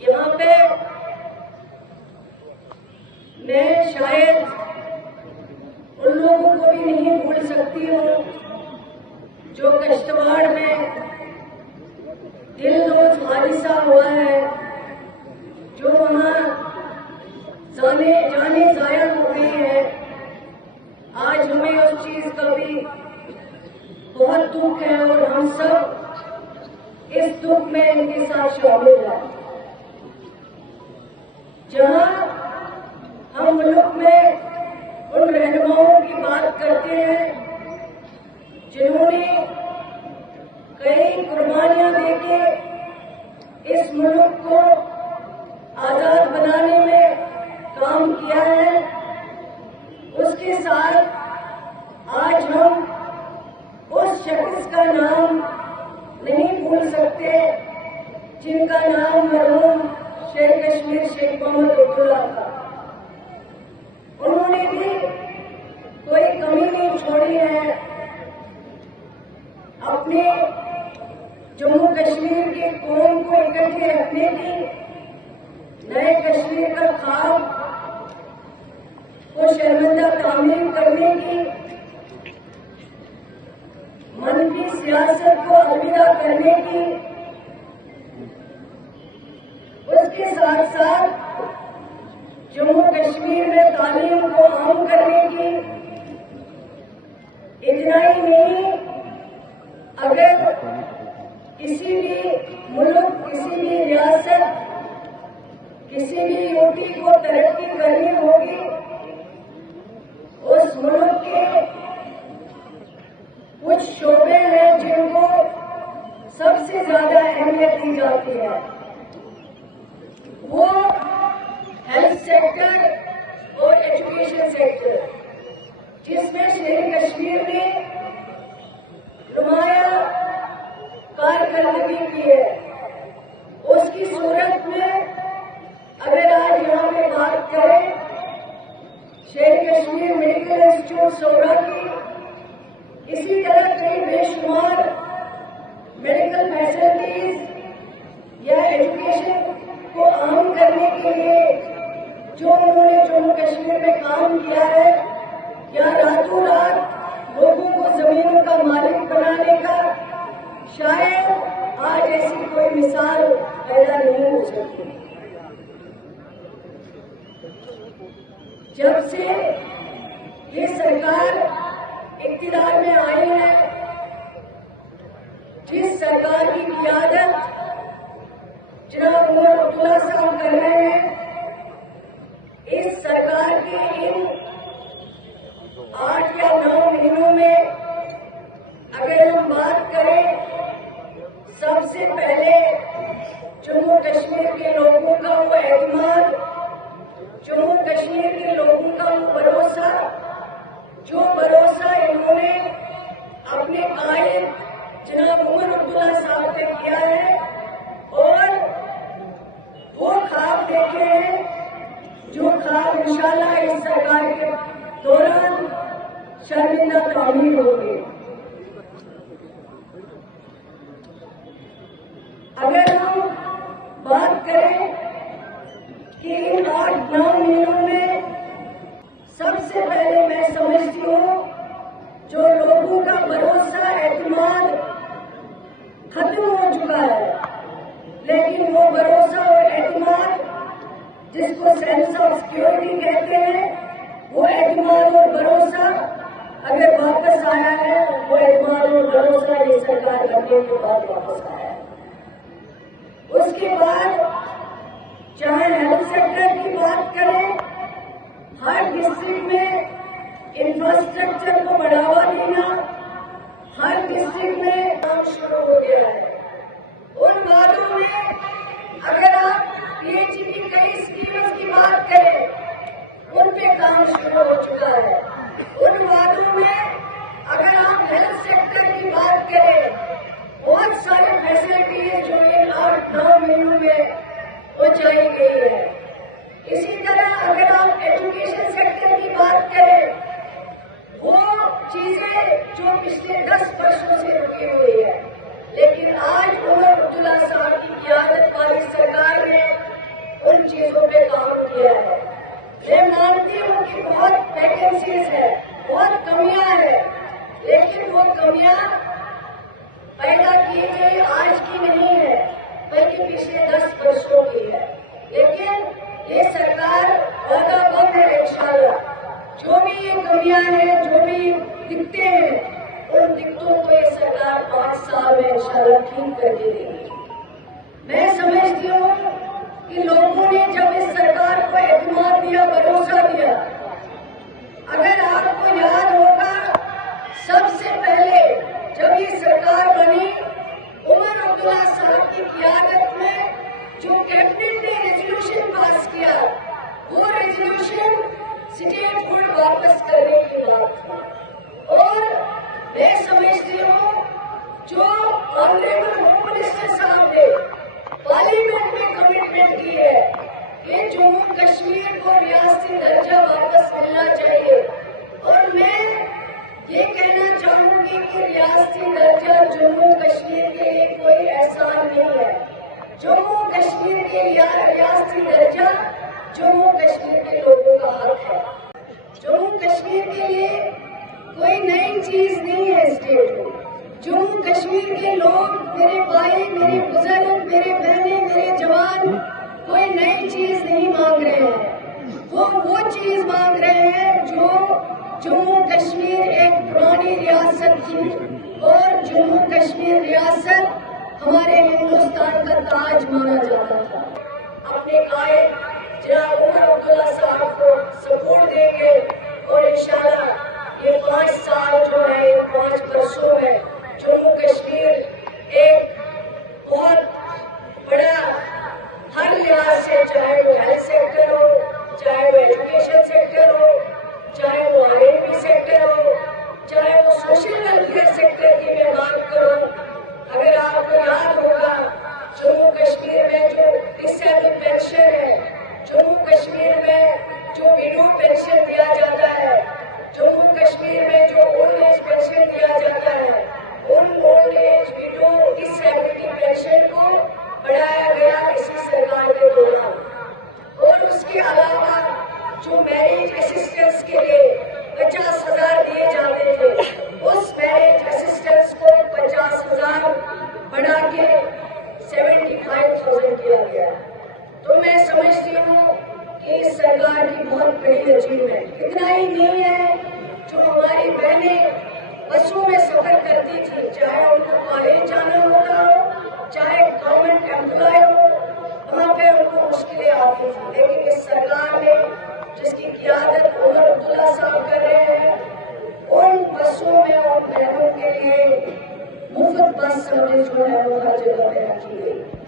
یہاں پہ میں شاید ان لوگوں کو بھی نہیں بھول سکتی ہوں جو کشتواڑ میں دلدوز حادثہ ہوا ہے، جو وہاں جانیں ضائع ہو گئی ہے۔ آج ہمیں اس چیز کا بھی بہت دکھ ہے اور ہم سب اس دکھ میں ان کے ساتھ شامل ہیں۔ جہاں ہم ملک میں ان رہنماؤں کی بات کرتے ہیں جنہوں نے کئی قربانیاں دے کے اس ملک کو آزاد بنانے میں کام کیا ہے، اس کے ساتھ آج ہم اس شخص کا نام نہیں بھول سکتے جن کا نام مرحوم شیر کشمیر شیخ محمد عبداللہ تھا۔ انہوں نے بھی کوئی کمی نہیں چھوڑی ہے اپنے جموں کشمیر کی قوم کو اکٹھے رکھنے کی، نئے کشمیر کا خواب کو شرمندہ تعمیر کرنے کی، منفی سیاست کو الوداع کرنے کی، اس کے ساتھ ساتھ جموں کشمیر میں تعلیم کو عام کرنے کی۔ اتنا ہی نہیں، اگر کسی بھی ملک، کسی بھی ریاست، کسی بھی یوٹی کو ترقی کرنی ہوگی، اس ملک کے کچھ شعبے ہیں جن کو سب سے زیادہ اہمیت دی جاتی ہے، وہ ہیلتھ سیکٹر اور ایجوکیشن سیکٹر، جس میں شہر کشمیر نے نمایاں کارکردگی کی ہے۔ اس کی صورت میں اگر آج یہاں پہ بات کریں شہر کشمیر میڈیکل انسٹیٹیوٹ سورا کی، اسی طرح کئی بے شمار میڈیکل فیسلٹیز یا ایجوکیشن کو عام کرنے کے لیے جو انہوں نے جموں کشمیر میں کام کیا ہے، یا راتوں رات لوگوں کو زمینوں کا مالک بنانے کا، شاید آج ایسی کوئی مثال پیدا نہیں ہو سکتی۔ جب سے یہ سرکار اقتدار میں آئی ہے، جس سرکار کی قیادت جناب عمر عبداللہ صاحب کر رہے ہیں، اس سرکار کے ان 8 یا 9 مہینوں میں اگر ہم بات کریں، سب سے پہلے جموں کشمیر کے لوگوں کا وہ اعتماد، جموں کشمیر کے لوگوں کا وہ بھروسہ، جو بھروسہ انہوں نے اپنے قائد جناب عمر عبداللہ صاحب نے کیا ہے، اور وہ خواب دیکھے ہیں جو خواب انشاءاللہ اس سرکار کے دوران شرمندہ تعمیر ہوگی۔ اگر ہم بات کریں کہ ان 8-9 مہینوں میں سب سے پہلے میں سمجھتی ہوں جو لوگوں کا بھروسہ، اعتماد ختم ہو چکا ہے، لیکن وہ بھروسہ اور اعتماد جس کو سینس آف سیکورٹی کہتے ہیں، وہ اعتماد اور بھروسہ اگر واپس آیا ہے، وہ اعتماد اور بھروسہ یہ سرکار کرنے کے بعد واپس آیا ہے۔ اس کے بعد چاہے ہیلتھ سیکٹر کی بات کریں، ہر ڈسٹرکٹ میں انفراسٹرکچر کو بڑھاوا دینا، ہر ڈسٹرکٹ میں کام شروع ہو گیا ہے۔ ان وعدوں میں اگر آپ پی ایچ ای کی کئی اسکیمز کی بات کریں، ان پہ کام شروع ہو چکا ہے۔ ان وعدوں میں اگر آپ ہیلتھ سیکٹر کی بات کریں، بہت سارے فیسلٹیز جو ان 8-9 مہینوں میں پہنچائی گئی ہے۔ اسی طرح اگر آپ ایجوکیشن سیکٹر کی بات کریں، وہ چیزیں جو پچھلے 10 برسوں سے رکی ہوئی ہے، لیکن آج عمر عبداللہ صاحب کی قیادت والے قیادت میں جو کیبنٹ نے ریزولوشن پاس کیا، وہ ریزولوشن اسٹیٹ فوڈ واپس کرنے کی بات تھی۔ اور میں سمجھتی ہوں جو آنریبل ہوم منسٹر صاحب نے پارلیمنٹ میں کمٹمنٹ کی ہے کہ جموں کشمیر کو ریاستی درجہ واپس ملنا چاہیے، اور میں یہ کہنا چاہوں گی کہ ریاستی درجہ جموں کشمیر کے لیے کوئی احسان نہیں ہے۔ جموں کشمیر کے لیے ریاستی درجہ جموں کشمیر کے لوگوں کا حق ہے۔ جموں کشمیر کے لیے کوئی نئی چیز نہیں ہے اسٹیٹ میں۔ جموں کشمیر کے لوگ، میرے بھائی، میرے بزرگ، میرے بہنیں، میرے جوان کوئی نئی چیز نہیں مانگ رہے ہیں، وہ چیز مانگ رہے ہیں جو جموں کشمیر ایک پرانی ریاست تھی، اور جموں کشمیر ریاست ہمارے ہندوستان کا تاج مانا جاتا تھا۔ اپنے قائد جناب عمر عبداللہ صاحب کو سپورٹ دیں گے، اور انشاءاللہ یہ 5 سال جو ہے، ان 5 برسوں میں جموں کشمیر ایک بہت بڑا ہر لحاظ سے، چاہے وہ ہیلتھ سیکٹر ہو، چاہے وہ ایجوکیشن سیکٹر ہو، چاہے وہ R&D سیکٹر ہو، چاہے وہ سوشل ویلفیئر سیکٹر کی میں بات کروں۔ اگر آپ کو یاد ہوگا، جموں کشمیر میں جو ڈس ایبل پینشن ہے، جموں کشمیر میں جو ویڈو پینشن دیا جاتا ہے، جموں کشمیر میں جو اولڈ ایج پینشن دیا جاتا ہے، ان old age widow disability pension کو بڑھایا گیا اسی سرکار کے دوران۔ اور اس کے علاوہ جو میرج اسسٹنس کے لیے 50,000 دیے جاتے تھے، اس میرج اسسٹنس کو 50,000 بڑھا کے 75,000 کیا گیا۔ تو میں سمجھتی ہوں کہ اس سرکار کی بہت بڑی اچیومنٹ اتنا ہی نہیں ہے، جو ہماری بہنیں بسوں میں سفر کرتی تھی، چاہے ان کو کالج جانا ہوتا ہو، چاہے گورنمنٹ امپلائی ہو، وہاں پہ ان کو مشکلیں آتی تھیں، لیکن اس سرکار نے، جس کی قیادت عمر عبداللہ صاحب کر رہے ہیں، ان بسوں میں ان بہنوں کے لیے مفت بس سروس جو ہے وہ ہر جگہ پہ رکھی گئی۔